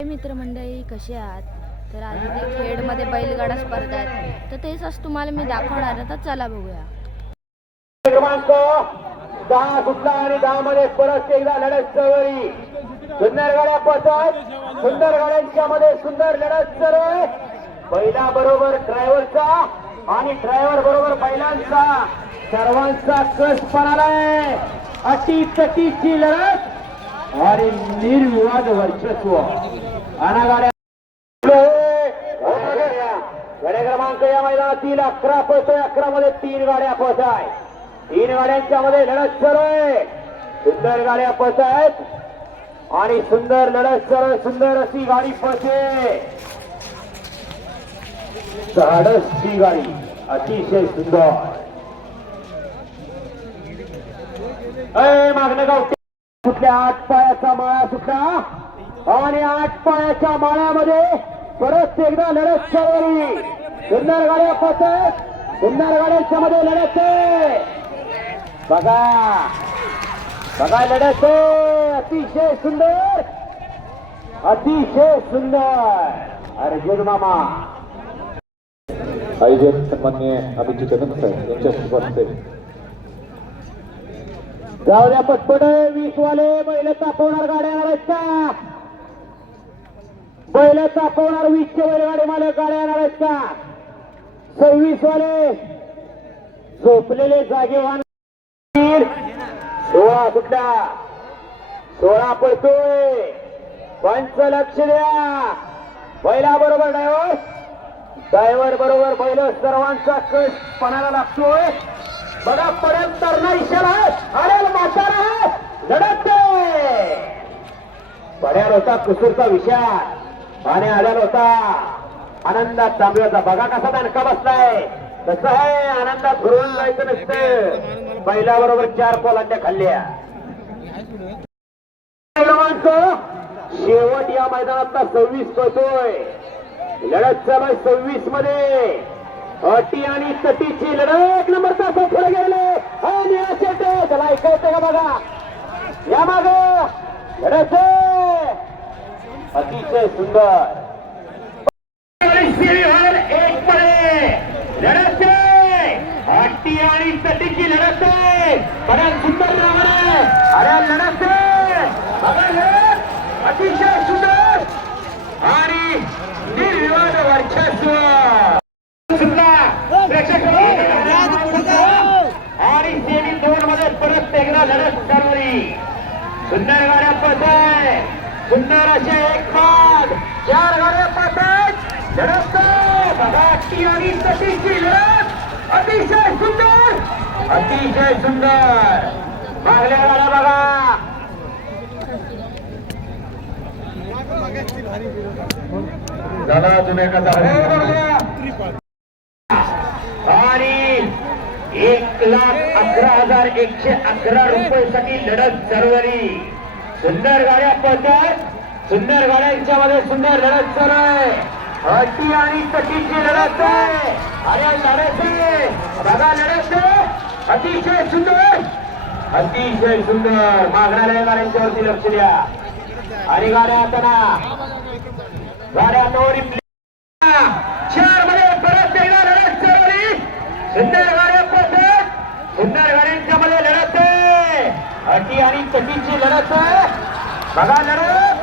मित्रमंडळी कसे आहात? तर आज इथे खेडमध्ये बैलगाडा स्पर्धा आहेत. तर तेच आज तुम्हाला मी दाखवणार आहे. तर चला बघूया. क्रमांक दहा सुटला आणि दहा मध्ये परत एकदा लढत चळवळी. सुंदर गाड्या पसत सुंदर गाड्यांच्या मध्ये सुंदर लढत चळवळ. बैला बरोबर ड्रायव्हरचा आणि ड्रायव्हर बरोबर बैलांचा सर्वांचा कस पणालाय अटी तटीची लढत आणि निर्विवाद वर्चस्व. आणा गड्या क्रमांक या मैदानातील अकरा पोहोचतोय. अकरा मध्ये तीन गाड्या पळत आहे तीन गाड्यांच्या मध्ये लढत चालू आहे. सुंदर गाड्या पळत आहेत आणि सुंदर लढत चालू सुंदर अशी गाडी पोहोचे धाडसची गाडी. अतिशय सुंदर. अय मागणं गाव आपल्या आठ पायाचा माळा सुटला. आणि आठ पायाच्या माळ्यामध्ये परत एकदा लढत चालवली सुंदर गाड्या पसत सुंदर गाड्यांच्या मध्ये लढत बघा. बघा लढत अतिशय सुंदर. अतिशय सुंदर. अर्जुन मामा. आयोजन सन्मान्य अभिजित अनंत यांच्या शुभ जाऊ द्या पटपट वीस वाले बैल तापवणार गाड्या आणायच्या. बैल तापवणार वीसचे बैलगाडी मालक गाड्या आणायच्या. सव्वीस वाले झोपलेले जागेवान सोळा सुटला सोळा पडतोय. पंच लक्ष द्या. बैला बरोबर ड्रायव्हर ड्रायव्हर बरोबर बैल सर्वांचा कस पणाला लागतोय. बघा पडेल तर नाही इशारा अरे म्हातारा लढत पड्यावर होता कुसूरचा विषार पाणी आलेला होता. आनंदात तांबव्याचा बघा कसा दणका बसलाय? कसं आहे? आनंदात भरून जायचं नसतं. बैलाबरोबर चार पोलांड्या खाल्ल्या. क्रमांक शेवट या मैदानातला सव्वीस पळतोय लढत चालू आहे सव्वीसमध्ये अटी आणि तटीची लढत. नंबर तास पुढे गेले हा निळा असेट त्याला ऐकायचं का बघा? या माग. लढत आहे. अतिशय सुंदर. एक लढत हट्टी आणि लढत आहे बऱ्याच सुंदर अरे लढत अतिशय सुंदर आणि निर्विवाद वर्चस्व. सुद्धा प्रेक्षक आणि सेमी दोन मध्ये परत एकदा लढत चालवली सुंदर गाड्या पुन्हा एक बाद चार गाड्या पळतायत लढत बघा टी आणि तटीची लढत. अतिशय सुंदर अतिशय सुंदर. मागल्या गाड्या बघा. झाला अजून एका आणि एक लाख अकरा हजार एकशे अकरा रुपये साठी लढत चालवली सुंदर गाड्या पळतात. सुंदर गाड्यांच्या मध्ये सुंदर लढत चालू आहे. अटी आणि तटीची लढत आहे. अरे लढत आहे बघा लढत. अतिशय सुंदर. अतिशय सुंदर. मागणाऱ्या गाड्यांच्यावरती लक्ष द्या. आणि गाड्या आता ना. गाड्या नवरी चारमध्ये परत एकदा लढत चालवली सुंदर गाड्या पसत सुंदर गाड्यांच्या मध्ये लढत आहे अटी आणि कटीची लढत आहे. बघा लढत.